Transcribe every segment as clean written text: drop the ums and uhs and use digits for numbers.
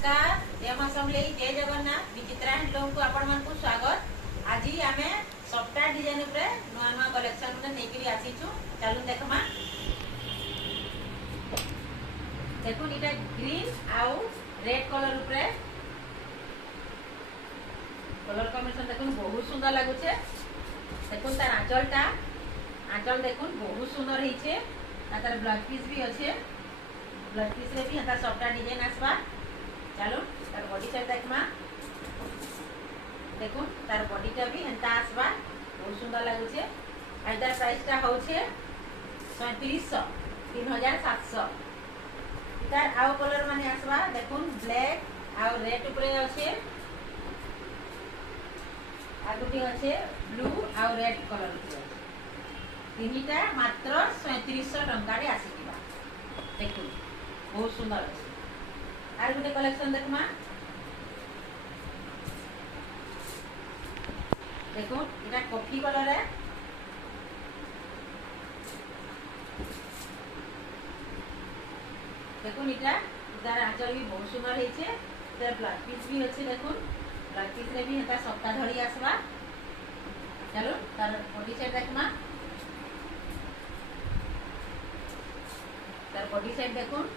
नमस्कार जय समले जय जगन्नाथ विचित्रा हैंडलूम को आपण मन को स्वागत। आज आम सफ्टवेयर डिजाइन नुआ नुआ कलेक्शन नहीं आसीचु। चलू देखमा देखो इटा ग्रीन आउ रेड कलर उपरे कलर कॉम्बिनेशन देखो बहुत सुंदर लगुचे। देखो तार आंचल देखो बहुत सुंदर होइछे। तार ब्लाउज पीस भी अच्छे ब्लाउज पीस रे भी हता सफ्टवेयर डिजाइन आसबा। चलो तार बॉडी साइड देखमा देखो तार बॉडीटा भी हंता आसबा बहुत सुंदर लगुचे। आ तार प्राइसटा होछे 3700 3700। तार आउ कलर माने आसबा देखो ब्लैक आउ रेड ऊपर अच्छे आगुटी अच्छे ब्लू आउ रेड कलर ऊपर तीनटा मात्र 3700 टंका रे आसीबा। देखो बहुत सुंदर अच्छे। आर गोटे कलेक्शन देखमा देखो इटा कॉफी कलर है। देखो इटा तार आंचल भी बहुत सुंदर होइछे। तार ब्लाउज पीस भी अच्छे देखो ब्लाउज पीस रे भी हेता सप्ताह धड़ी आसबा। चलो तार बॉडी साइड देखमा तार बॉडी साइड देखो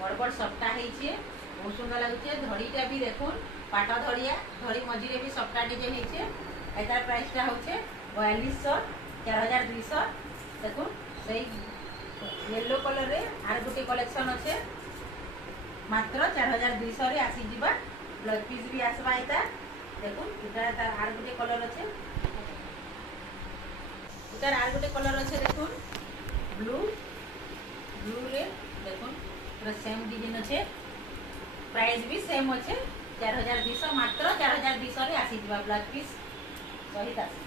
बड़ बड़ सप्ताह होइछे बहुत सुंदर लगुचे। धड़ीटा भी देखो पाट धड़िया धड़ी मझी रे भी सप्ताह डिजाइन होइछे। एतार प्राइसटा होचे 4200 4200। देखो सही येलो कलर रे आर गुटे कलेक्शन अच्छे मात्र 4200 रे आसी जिबा। ब्लाउज पीस भी आसबा। एता देखो इटा तार आर गुटे कलर अच्छे इतार आर गुटे कलर अच्छे देखो ब्लू ब्लू रे देखो पूरा सेम डिजाइन अच्छे प्राइस भी सेम अच्छे 4200 मात्र 4200 रे आसी जिबा। ब्लाउज पीस सहित आसी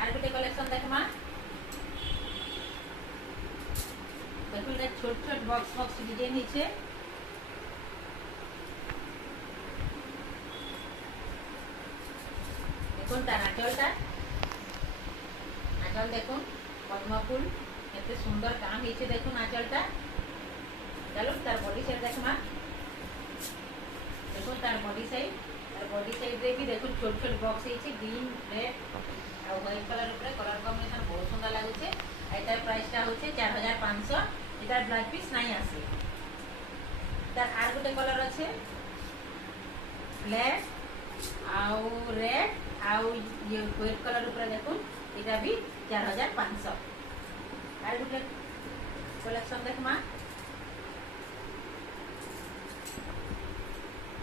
आर गुटे कलेक्शन देखमा देखो इटा छोट छोट बॉक्स बॉक्स डिजाइन हिचे। देखो तार आंचल देखो पद्म फूल केते सुंदर काम हिचे। देखो आंचलटा चलो तार बॉडी साइड देखमा देखो तार बॉडी साइड रे भी देखो छोट छोट बॉक्स हिचे ग्रीन रेड आ व्हाइट कलर ऊपर कलर कॉम्बिनेशन बहुत सुंदर लागुचे। एटार प्राइसटा होचे 4500। एटार ब्लाउज पीस नहीं आसे। तार आर गुटे कलर अच्छे ब्लैक आउ रेड आउ ये व्हाइट कलर ऊपर देखो एटा भी 4500। आर गुटे कलेक्शन देखमा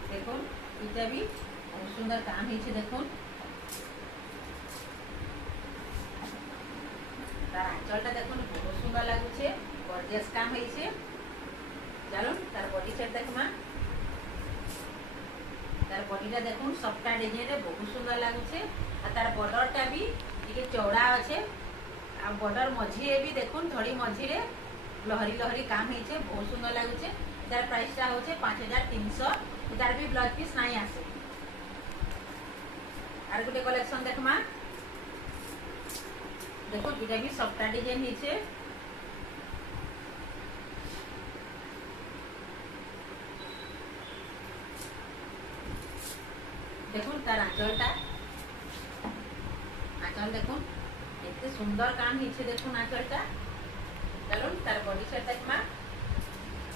देखो इटा भी बहुत सुंदर काम हिचे। देखो तार आंचलटा देखो बहुत सुंदर लगुचे गॉर्जियस काम हिचे। चलो तार बॉडी साइड देखमा तार बॉडीटा देखो सफ्टा डिजाइन रे बहुत सुंदर लगुचे। आ तार बॉर्डरटा भी टिके चौड़ा अच्छे आ बॉर्डर मझी रे भी देखो धड़ी मझी रे लहरी लहरी काम हिचे बहुत सुंदर लगुचे। तार प्राइसटा होचे 5300। तार भी ब्लाउज पीस नहीं आसे। आर गुटे कलेक्शन देखमा देखो इटा भी सफ्टा डिजाइन हिचे। देखो तार आंचल देखो एते सुंदर काम हिचे। देखो आंचलटा चलो तार बॉडी साइड देखमा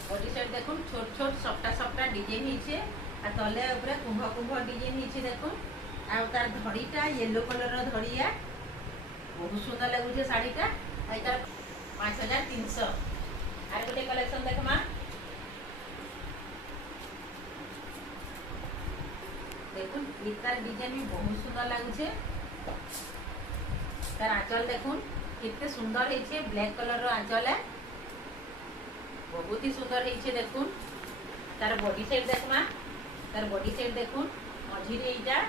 बॉडी साइड देखो छोट छोट सफ्टा डिजाइन हिचे आ तले ऊपर कुंभ कुंभ डिजाइन हिचे। देखो आ तार धड़ीटा येलो कलर रो धड़िया बहुत सुंदर लगुचे साड़ीटा। आ तार 5300। आर गोटे कलेक्शन देखमा देखो इतार डिजाइन भी बहुत सुंदर लगुचे। तार आंचल देखो कितने सुंदर हिचे ब्लैक कलर रो आंचल है बहुत ही सुंदर हिचे। देखो तार बॉडी साइड देखमा तार बॉडी साइड देखो मझी रे इटा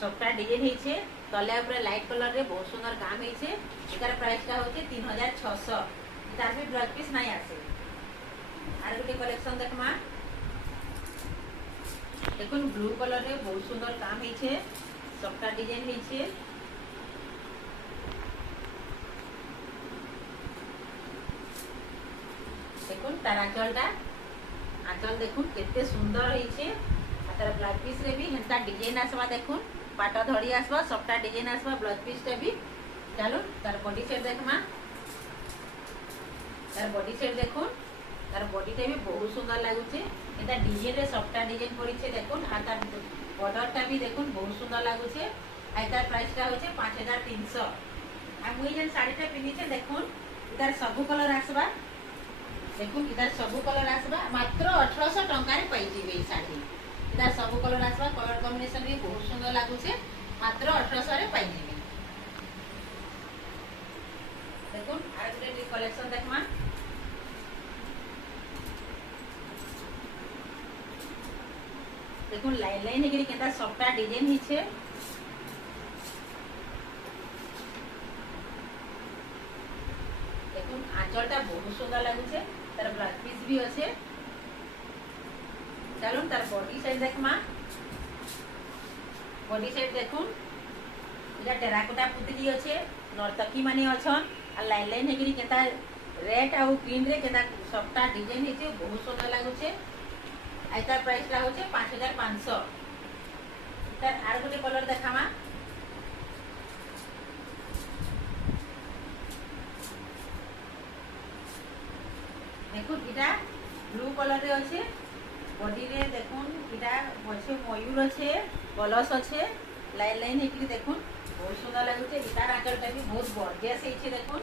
सफ्टा डिजाइन हिचे तले ऊपर लाइट कलर रे बहुत सुंदर काम हिचे। इतार प्राइसटा होचे 3600। तार भी ब्लाउज पीस नहीं आसे। आर गुटे कलेक्शन देखमा देखो ब्लू कलर रे बहुत सुंदर काम हिचे सफ्टा डिजाइन हिचे। देखो तार आंचलटा आंचल देखुन केते सुंदर होइछे आ तार ब्लाउज पीस रे भी हेंता डिजाइन आसबा देखुन पाट धड़ी आसबा सबटा डिजाइन आसबा ब्लाउज पीस टे भी चलो तार बॉडी सेट देखमा तार बॉडी सेट देखुन तार बॉडी टे भी बहुत सुंदर लागुछे एटा डिजाइन रे सबटा डिजाइन पड़ीछे देखुन आ तार बॉर्डर टा भी देखुन बहुत सुंदर लागुछे आ तार प्राइस टा होचे 5300 आ मुई जेन साड़ी टा पिनिछे देखुन इतार सब कलर आसबा देखुन इधर सब कलर आसबा मात्र 1800 टंका रे पाई जिवे ई साड़ी इधर सब कलर आसबा कलर कॉम्बिनेशन भी बहुत सुंदर लागुछे मात्र 1800 रे पाई जिवे देखुन आर गुटे कलेक्शन देखमा देखुन लाइन लाइन हेकरी केता सबटा डिजाइन हिछे देखुन आंचलटा बहुत सुंदर लागुछे तार ब्लाउज पीस भी अच्छे चलो तार बॉडी साइड देखमा बॉडी साइड देखुन इला टेराकोटा पुतली अच्छे नर्तकी माने अछन आ लाइन लाइन हेकरी केता रेड आ ग्रीन रे केता सबटा डिजाइन हिचे बहुत सुंदर लागुछे आ तार प्राइस ला होचे 5500 तार आर गोटे कलर देखामा देखुन इटा ब्लू कलर रे अच्छे बॉडी रे देखुन इटा अच्छे मयूर अच्छे कलश अच्छे लाइन लाइन हेकरी देखुन बहुत सुंदर लागुछे इटार आंचलटा भी बहुत गॉर्जियस हेछे देखुन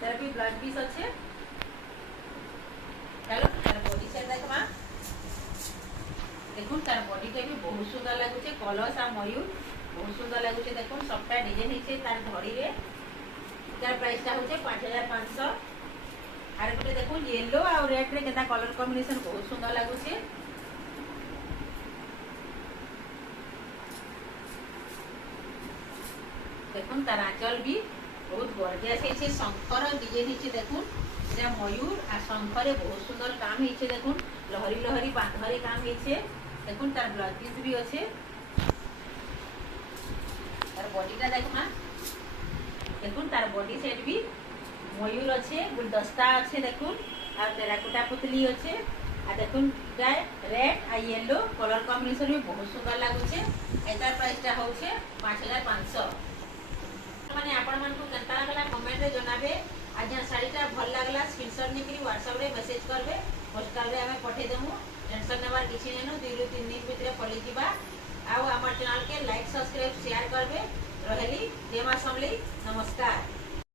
तार भी ब्लाउज पीस अच्छे चलो तार बॉडी साइड देखमा देखुन तार बॉडी टा भी बहुत सुंदर लागुछे कलश आ मयूर बहुत सुंदर लागुछे देखुन सबटा डिजाइन हेछे तार धड़ी रे तार प्राइस टा होचे 5500 आर गोटे देखो येलो आ रेड रे केता कलर कॉम्बिनेशन बहुत सुंदर लागुछे देखुन तार आंचल भी बहुत गॉर्जियस हेछे शंकर डिजाइन हेछे देखुन एटा मयूर आ शंखरे बहुत सुंदर काम हेछे देखुन लहरी लहरी बांधरे काम हेछे देखुन तार ब्लाउज पीस भी अच्छे तार बॉडीटा देखमा देखुन तार बॉडी सेट भी मयूर अच्छे गुलदस्ता अच्छे देखुन आ टेराकोटा पुतली अच्छे आ देखुन गाय रेड आ येलो कलर कॉम्बिनेशन भी बहुत सुंदर लागुछे एतार प्राइस टा होचे 5500 माने आपण मन को केनता लागला कमेंट रे जनाबे आज साड़ीटा भल लागला स्क्रीनशॉट निकरी WhatsApp रे मेसेज करबे पोस्टल रे हमें पठे देमु टेंशन नेबार किछि नेनु 2 ରୁ 3 दिन भितरे पली जिबा आ हमर चैनल के लाइक सब्सक्राइब शेयर करबे रहली जय मां समली नमस्कार।